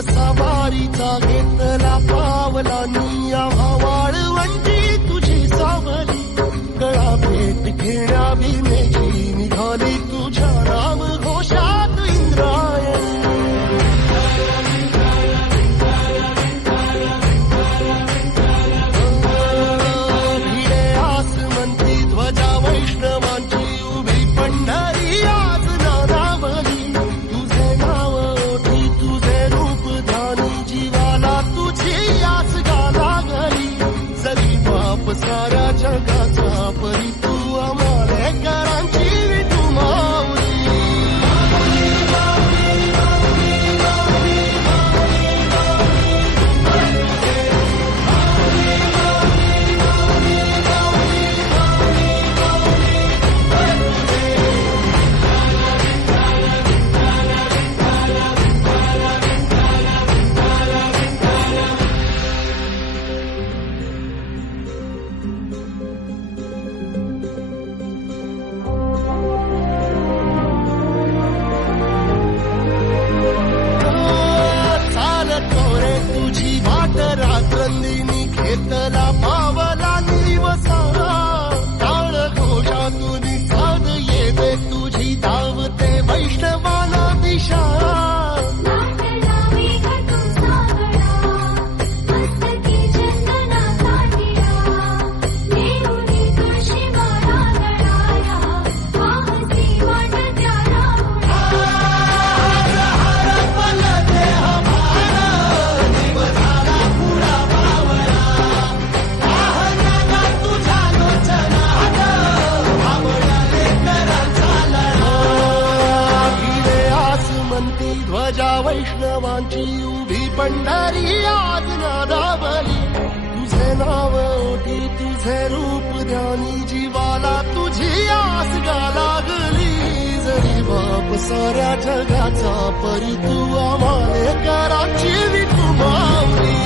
दिवसा वारीचा घेतला पावलांनी आम्हा वाळवंटी तुझी सावली गळा भेट घेण्या भीमेची निघाली तुझ्या नाम घोषात इंद्रायणी भिडे आसमंती ध्वजा वैष्णवांची उभी पंढरी आज नानावली तुझे नाव ओठी तुझे रूप ध्यानी जीवाला तुझी आस गाला गली जरी बाप साऱ्या जगाचा परी तू आमालेकरांची विठू माऊली तुझी वाट रात्रंदिनी घेतला पावला दिवसा टाळ घोषातून साध येते तुझी धावते वैष्णवाला दिशा ध्वजा वैष्णवांची उभी पंढरी आज नादावली तुझे नाव ओठी तुझे रूप ध्यानी जीवाला तुझी आस गाला लागली जरी बाप साऱ्या जगाचा परी तू आमालेकरांची विठू माऊली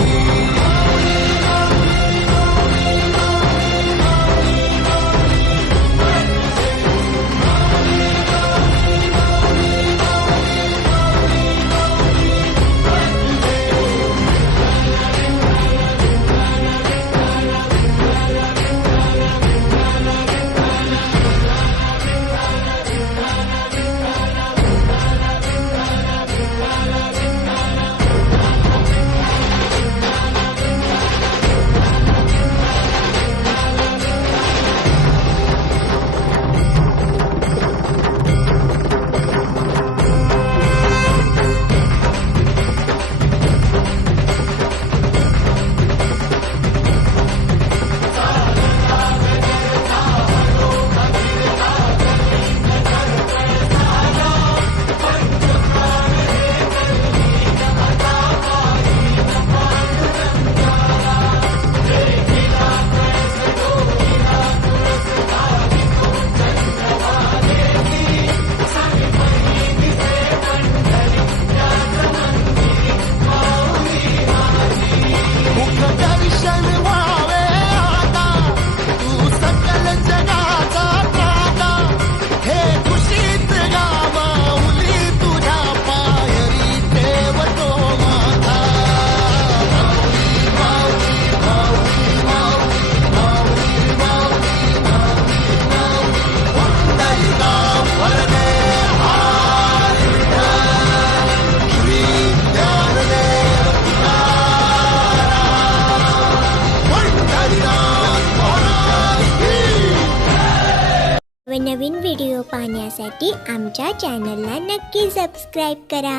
नवीन व्हिडिओ पाहण्यासाठी आमच्या चॅनलला नक्की सबस्क्राईब करा.